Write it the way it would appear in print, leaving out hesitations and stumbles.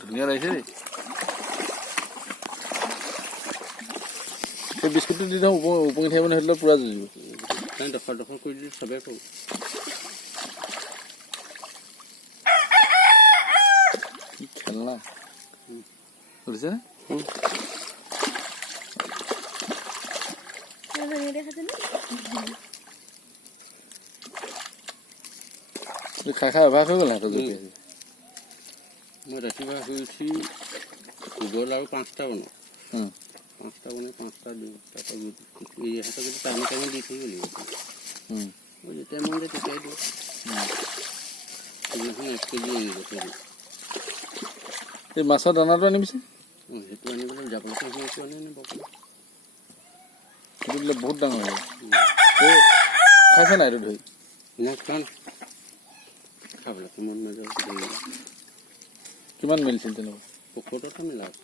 ধুনীয়া লাগিছে দেই সেই বিস্কুটটো দি থওঁ উপঙি থাকিব নহ'লে পূৰা যুঁজিব ডখৰ ডখৰ কৰি দিলে চবেই কৰোঁ কি খেলনা বুজিছেনে খাই খাই অভ্যাস হৈ গ'ল সিহঁতৰ জলকীয়া মই ৰাতিপুৱা শুই উঠি গোবৰ আৰু 5টা বনাওঁ 5টা বনাই 5টা দিওঁ তাৰপৰা ইহঁতক যদি টাইমে টাইমে দি থাকিব লাগিব মই যেতিয়া মন যায় তেতিয়াই দিওঁ সেইদিনাখন 1 কেজি আনিব সেইটো এই মাছৰ দানাটো আনিবিচোন সেইটো আনিবলৈ যাবলৈ সেইটো আনি আনিব সেইটো দিলে বহুত ডাঙৰ হ'ব এই খাইছে নাই এইটো ধৰি মই খাম খাবলৈ মন নাযায় কিমান মিলিছিল তেনেকুৱা পকৰটো মিলাওক